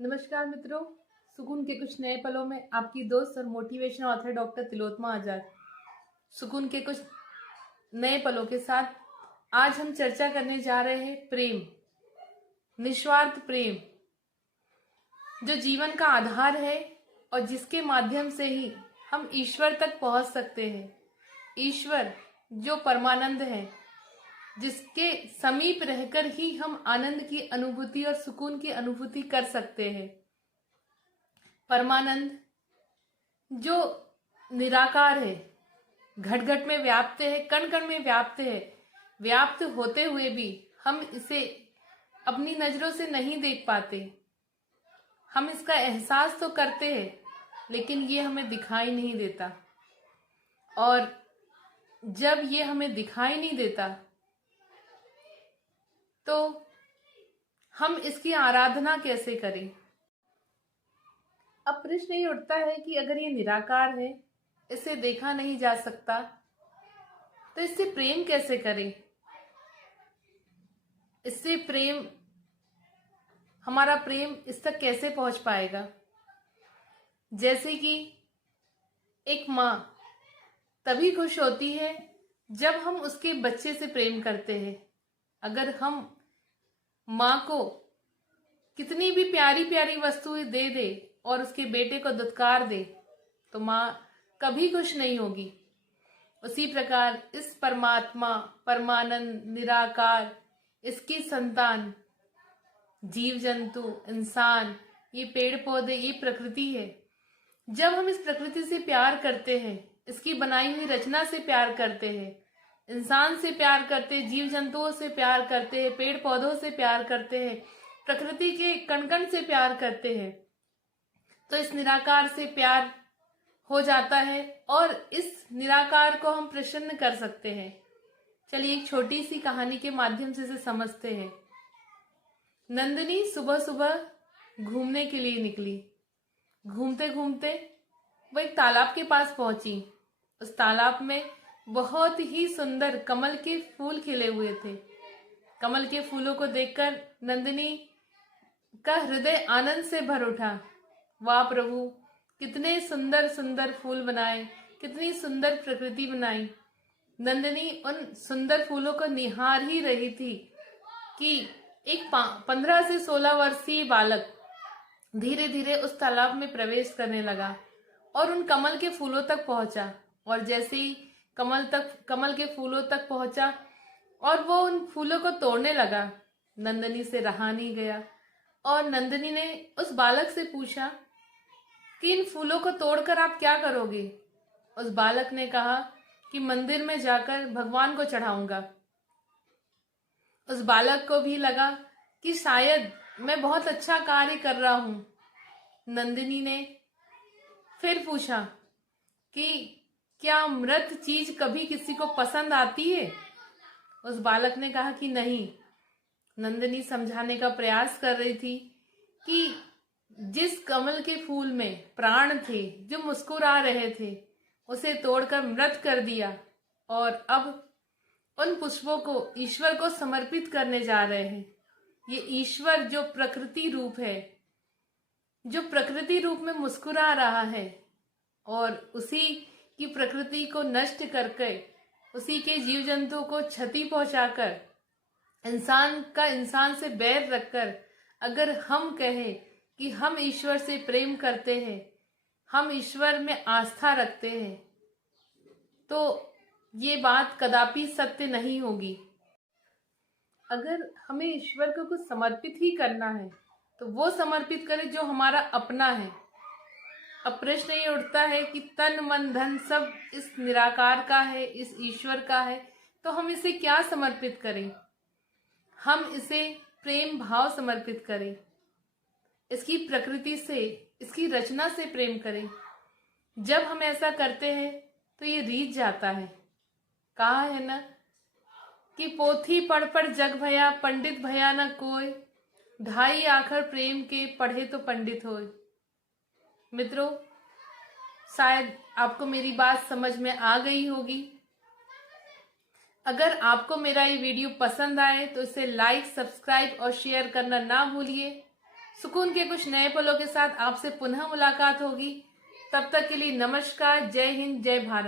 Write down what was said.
नमस्कार मित्रों, सुकून के कुछ नए पलों में आपकी दोस्त और मोटिवेशन ऑथर डॉक्टर तिलोत्तमा आजाद सुकून के कुछ नए पलों के साथ आज हम चर्चा करने जा रहे हैं प्रेम, निस्वार्थ प्रेम जो जीवन का आधार है और जिसके माध्यम से ही हम ईश्वर तक पहुंच सकते हैं। ईश्वर जो परमानंद है, जिसके समीप रहकर ही हम आनंद की अनुभूति और सुकून की अनुभूति कर सकते हैं। परमानंद जो निराकार है, घट घट में व्याप्त है, कण कण में व्याप्त है, व्याप्त होते हुए भी हम इसे अपनी नजरों से नहीं देख पाते। हम इसका एहसास तो करते हैं लेकिन ये हमें दिखाई नहीं देता। और जब ये हमें दिखाई नहीं देता तो हम इसकी आराधना कैसे करें। अब प्रश्न ये उठता है कि अगर ये निराकार है, इसे देखा नहीं जा सकता, तो इससे प्रेम कैसे करें। इससे प्रेम, हमारा प्रेम इस तक कैसे पहुंच पाएगा। जैसे कि एक माँ तभी खुश होती है जब हम उसके बच्चे से प्रेम करते हैं। अगर हम माँ को कितनी भी प्यारी प्यारी वस्तुएं दे दे और उसके बेटे को दुत्कार दे तो माँ कभी खुश नहीं होगी। उसी प्रकार इस परमात्मा, परमानंद, निराकार, इसकी संतान, जीव जंतु, इंसान, ये पेड़ पौधे, ये प्रकृति है। जब हम इस प्रकृति से प्यार करते हैं, इसकी बनाई हुई रचना से प्यार करते हैं, इंसान से प्यार करते हैं, जीव जंतुओं से प्यार करते हैं, पेड़ पौधों से प्यार करते हैं, प्रकृति के कण कण से प्यार करते हैं, तो इस निराकार से प्यार हो जाता है और इस निराकार को हम प्रसन्न कर सकते हैं। चलिए एक छोटी सी कहानी के माध्यम से इसे समझते हैं। नंदिनी सुबह सुबह घूमने के लिए निकली। घूमते घूमते वो एक तालाब के पास पहुंची। उस तालाब में बहुत ही सुंदर कमल के फूल खिले हुए थे। कमल के फूलों को देखकर नंदिनी का हृदय आनंद से भर उठा। वाह प्रभु, कितने सुंदर सुंदर फूल बनाए, कितनी सुंदर प्रकृति बनाई। नंदिनी उन सुंदर फूलों को निहार ही रही थी कि एक 15 से 16 वर्षीय बालक धीरे धीरे उस तालाब में प्रवेश करने लगा और उन कमल के फूलों तक पहुंचा। और जैसे ही कमल के फूलों तक पहुंचा और वो उन फूलों को तोड़ने लगा, नंदिनी से रहा नहीं गया और नंदिनी ने उस बालक से पूछा कि इन फूलों को तोड़कर आप क्या करोगे। उस बालक ने कहा कि मंदिर में जाकर भगवान को चढ़ाऊंगा। उस बालक को भी लगा कि शायद मैं बहुत अच्छा कार्य कर रहा हूं। नंदिनी ने फिर पूछा कि क्या मृत चीज कभी किसी को पसंद आती है। उस बालक ने कहा कि नहीं। नंदिनी समझाने का प्रयास कर रही थी कि जिस कमल के फूल में प्राण थे, जो मुस्कुरा रहे थे, उसे तोड़कर मृत कर दिया और अब उन पुष्पों को ईश्वर को समर्पित करने जा रहे हैं। ये ईश्वर जो प्रकृति रूप है, जो प्रकृति रूप में मुस्कुरा रहा है और उसी की प्रकृति को नष्ट करके, उसी के जीव जंतुओं को क्षति पहुंचाकर, इंसान से बैर रखकर अगर हम कहें कि हम ईश्वर से प्रेम करते हैं, हम ईश्वर में आस्था रखते हैं, तो ये बात कदापि सत्य नहीं होगी। अगर हमें ईश्वर को कुछ समर्पित ही करना है तो वो समर्पित करें जो हमारा अपना है। अब प्रश्न ये उठता है कि तन मन धन सब इस निराकार का है, इस ईश्वर का है, तो हम इसे क्या समर्पित करें। हम इसे प्रेम भाव समर्पित करें, इसकी प्रकृति से, इसकी रचना से प्रेम करें। जब हम ऐसा करते हैं तो ये रीझ जाता है। कहा है ना कि पोथी पढ़ पढ़ जग भया, पंडित भया न कोय, ढाई आखर प्रेम के पढ़े तो पंडित होय। मित्रों, शायद आपको मेरी बात समझ में आ गई होगी। अगर आपको मेरा ये वीडियो पसंद आए तो इसे लाइक, सब्सक्राइब और शेयर करना ना भूलिए। सुकून के कुछ नए पलों के साथ आपसे पुनः मुलाकात होगी। तब तक के लिए नमस्कार, जय हिंद, जय भारत।